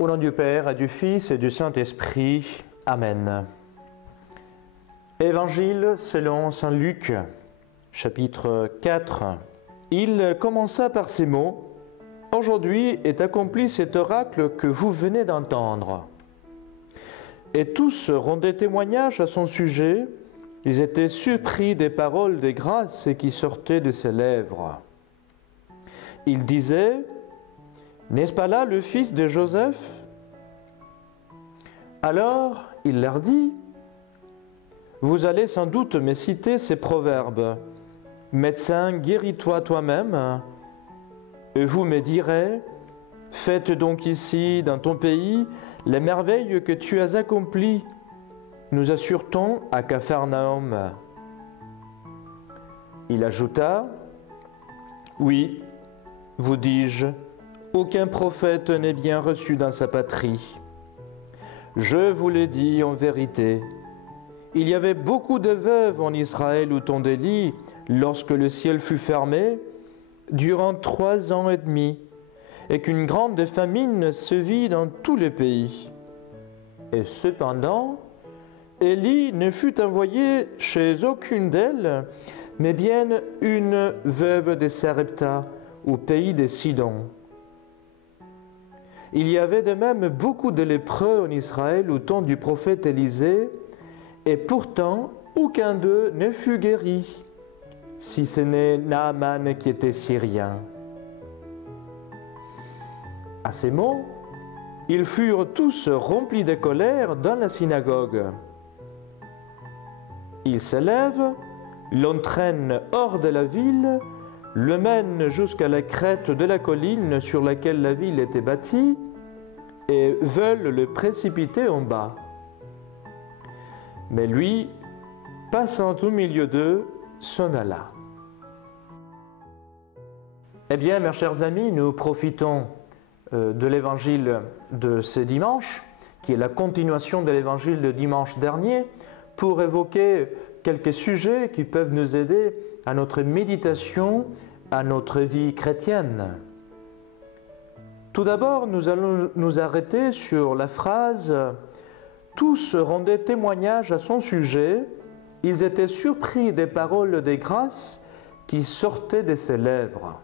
Au nom du Père et du Fils et du Saint-Esprit. Amen. Évangile selon saint Luc, chapitre 4. Il commença par ces mots: « Aujourd'hui est accompli cet oracle que vous venez d'entendre. » Et tous rendaient témoignage à son sujet. Ils étaient surpris des paroles de grâce qui sortaient de ses lèvres. Il disait: « N'est-ce pas là le fils de Joseph ?» Alors il leur dit: « Vous allez sans doute me citer ces proverbes. Médecin, guéris-toi toi-même. Et vous me direz: faites donc ici, dans ton pays, les merveilles que tu as accomplies. Nous assure-t-on à Capharnaüm. » Il ajouta: « Oui, vous dis-je, aucun prophète n'est bien reçu dans sa patrie. Je vous le dis en vérité, il y avait beaucoup de veuves en Israël au temps d'Élie, lorsque le ciel fut fermé, durant 3 ans et demi, et qu'une grande famine se vit dans tout le pays. Et cependant, Élie ne fut envoyé chez aucune d'elles, mais bien une veuve de Sarepta, au pays de Sidon. Il y avait de même beaucoup de lépreux en Israël au temps du prophète Élisée, et pourtant aucun d'eux ne fut guéri, si ce n'est Naaman qui était syrien. » À ces mots, ils furent tous remplis de colère dans la synagogue. Il se lève, l'entraîne hors de la ville, le mène jusqu'à la crête de la colline sur laquelle la ville était bâtie, et veulent le précipiter en bas. Mais lui, passant au milieu d'eux, s'en alla. Eh bien, mes chers amis, nous profitons de l'évangile de ce dimanche, qui est la continuation de l'évangile de dimanche dernier, pour évoquer quelques sujets qui peuvent nous aider à notre méditation, à notre vie chrétienne. Tout d'abord, nous allons nous arrêter sur la phrase « Tous rendaient témoignage à son sujet, ils étaient surpris des paroles de grâce qui sortaient de ses lèvres. »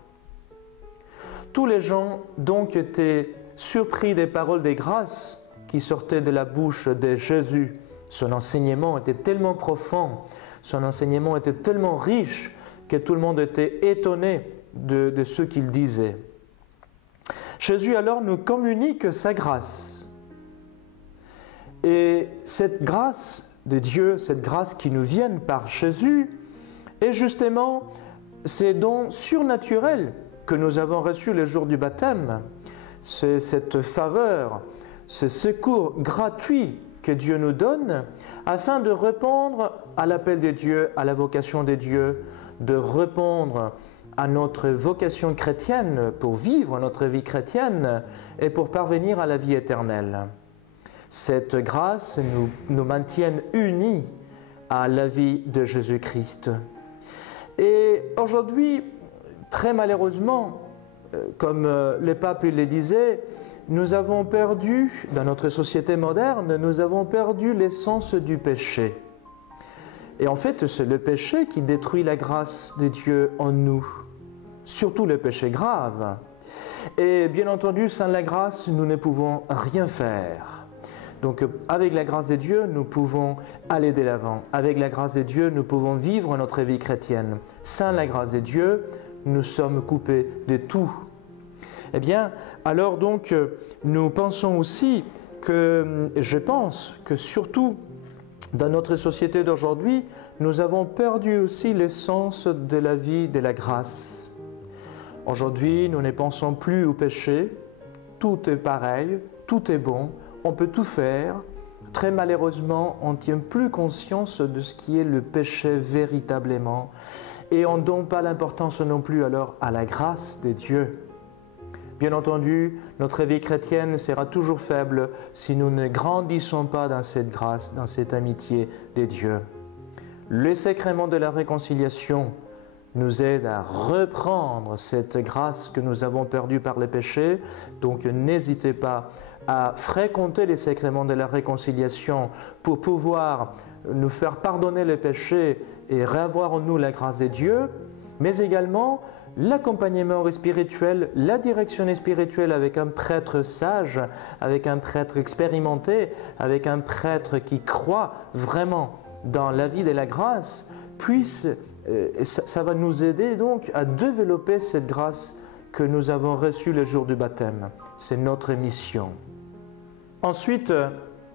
Tous les gens donc étaient surpris des paroles de grâce qui sortaient de la bouche de Jésus. Son enseignement était tellement profond, son enseignement était tellement riche que tout le monde était étonné de ce qu'il disait. Jésus alors nous communique sa grâce. Et cette grâce de Dieu, cette grâce qui nous vient par Jésus, est justement ces dons surnaturels que nous avons reçus le jour du baptême. C'est cette faveur, ce secours gratuit que Dieu nous donne afin de répondre à l'appel de Dieu, à la vocation de Dieu, de répondre à notre vocation chrétienne pour vivre notre vie chrétienne et pour parvenir à la vie éternelle. Cette grâce nous maintient unis à la vie de Jésus-Christ. Et aujourd'hui, très malheureusement, comme le pape le disait, nous avons perdu, dans notre société moderne, nous avons perdu l'essence du péché. Et en fait, c'est le péché qui détruit la grâce de Dieu en nous, surtout le péché grave. Et bien entendu, sans la grâce, nous ne pouvons rien faire. Donc, avec la grâce de Dieu, nous pouvons aller de l'avant. Avec la grâce de Dieu, nous pouvons vivre notre vie chrétienne. Sans la grâce de Dieu, nous sommes coupés de tout. Eh bien, alors donc, nous pensons aussi que, je pense que surtout dans notre société d'aujourd'hui, nous avons perdu aussi l'essence de la vie de la grâce. Aujourd'hui, nous ne pensons plus au péché, tout est pareil, tout est bon, on peut tout faire. Très malheureusement, on ne tient plus conscience de ce qui est le péché véritablement et on ne donne pas l'importance non plus alors à la grâce de Dieu. Bien entendu, notre vie chrétienne sera toujours faible si nous ne grandissons pas dans cette grâce, dans cette amitié de Dieu. Le sacrement de la réconciliation nous aide à reprendre cette grâce que nous avons perdue par les péchés. Donc n'hésitez pas à fréquenter les sacrements de la réconciliation pour pouvoir nous faire pardonner les péchés et réavoir en nous la grâce de Dieu, mais également l'accompagnement spirituel, la direction spirituelle avec un prêtre sage, avec un prêtre expérimenté, avec un prêtre qui croit vraiment dans la vie de la grâce, ça va nous aider donc à développer cette grâce que nous avons reçue le jour du baptême. C'est notre mission. Ensuite,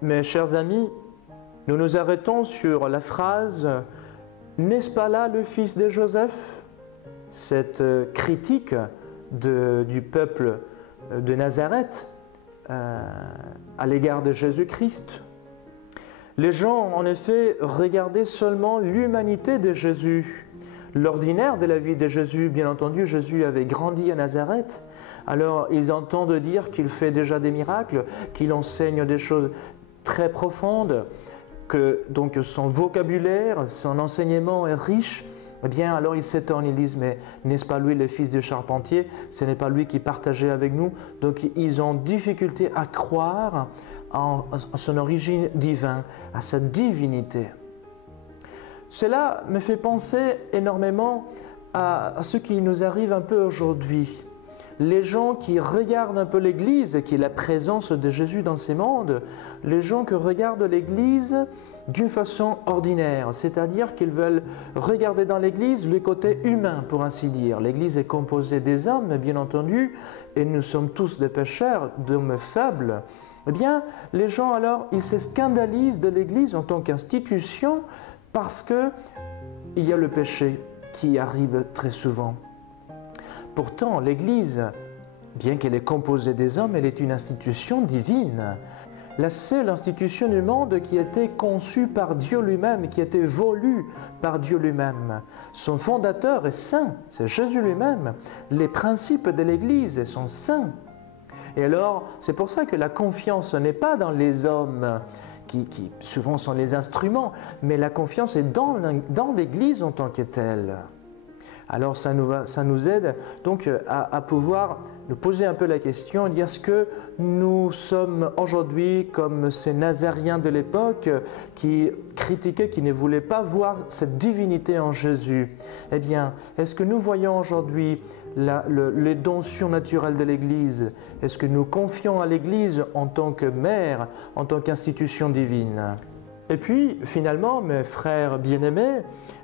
mes chers amis, nous nous arrêtons sur la phrase « N'est-ce pas là le fils de Joseph ?» Cette critique du peuple de Nazareth à l'égard de Jésus-Christ. Les gens, en effet, regardaient seulement l'humanité de Jésus, l'ordinaire de la vie de Jésus. Bien entendu, Jésus avait grandi à Nazareth, alors ils entendent dire qu'il fait déjà des miracles, qu'il enseigne des choses très profondes, que donc son vocabulaire, son enseignement est riche. Eh bien, alors ils s'étonnent, ils disent, mais n'est-ce pas lui le fils du charpentier? Ce n'est pas lui qui partageait avec nous? Donc ils ont difficulté à croire en son origine divine, à sa divinité. Cela me fait penser énormément à ce qui nous arrive un peu aujourd'hui. Les gens qui regardent un peu l'Église, qui est la présence de Jésus dans ces mondes, les gens qui regardent l'Église d'une façon ordinaire, c'est-à-dire qu'ils veulent regarder dans l'Église le côté humain, pour ainsi dire. L'Église est composée des hommes, bien entendu, et nous sommes tous des pécheurs, d'hommes faibles. Eh bien, les gens alors, ils se scandalisent de l'Église en tant qu'institution parce qu'il y a le péché qui arrive très souvent. Pourtant, l'Église, bien qu'elle est composée des hommes, elle est une institution divine. La seule institution du monde qui a été conçue par Dieu lui-même, qui a été voulue par Dieu lui-même. Son fondateur est saint, c'est Jésus lui-même. Les principes de l'Église sont saints. Et alors, c'est pour ça que la confiance n'est pas dans les hommes, qui souvent sont les instruments, mais la confiance est dans l'Église en tant que telle. Alors ça nous aide donc à pouvoir nous poser un peu la question, dire est-ce que nous sommes aujourd'hui comme ces Nazaréens de l'époque qui critiquaient, qui ne voulaient pas voir cette divinité en Jésus? Eh bien, est-ce que nous voyons aujourd'hui les dons surnaturels de l'Église? Est-ce que nous confions à l'Église en tant que mère, en tant qu'institution divine? Et puis, finalement, mes frères bien-aimés,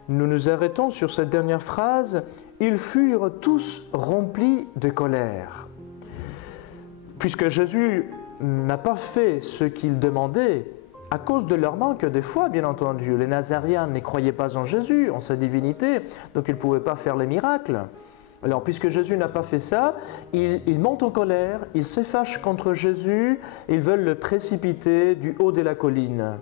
nous nous arrêtons sur cette dernière phrase « Ils furent tous remplis de colère ». Puisque Jésus n'a pas fait ce qu'il demandait, à cause de leur manque de foi, bien entendu. Les Nazaréens ne croyaient pas en Jésus, en sa divinité, donc ils ne pouvaient pas faire les miracles. Alors, puisque Jésus n'a pas fait ça, ils montent en colère, ils se fâchent contre Jésus, ils veulent le précipiter du haut de la colline.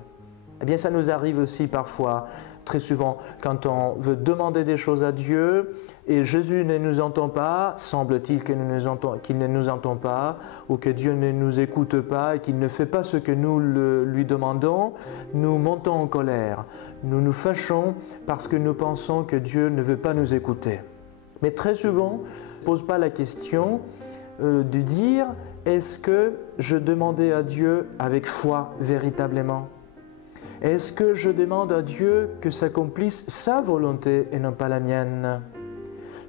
Eh bien, ça nous arrive aussi parfois, très souvent, quand on veut demander des choses à Dieu et Jésus ne nous entend pas, semble-t-il qu'il ne nous entend pas, ou que Dieu ne nous écoute pas et qu'il ne fait pas ce que nous lui demandons, nous montons en colère. Nous nous fâchons parce que nous pensons que Dieu ne veut pas nous écouter. Mais très souvent, on ne pose pas la question de dire « Est-ce que je demandais à Dieu avec foi véritablement ?» Est-ce que je demande à Dieu que s'accomplisse sa volonté et non pas la mienne?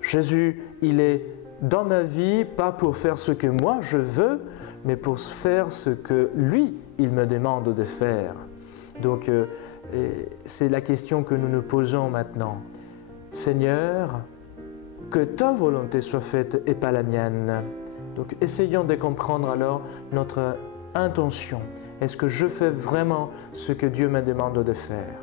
Jésus, il est dans ma vie, pas pour faire ce que moi je veux, mais pour faire ce que lui, il me demande de faire. Donc, c'est la question que nous nous posons maintenant. Seigneur, que ta volonté soit faite et pas la mienne. Donc, essayons de comprendre alors notre intention. Est-ce que je fais vraiment ce que Dieu me demande de faire?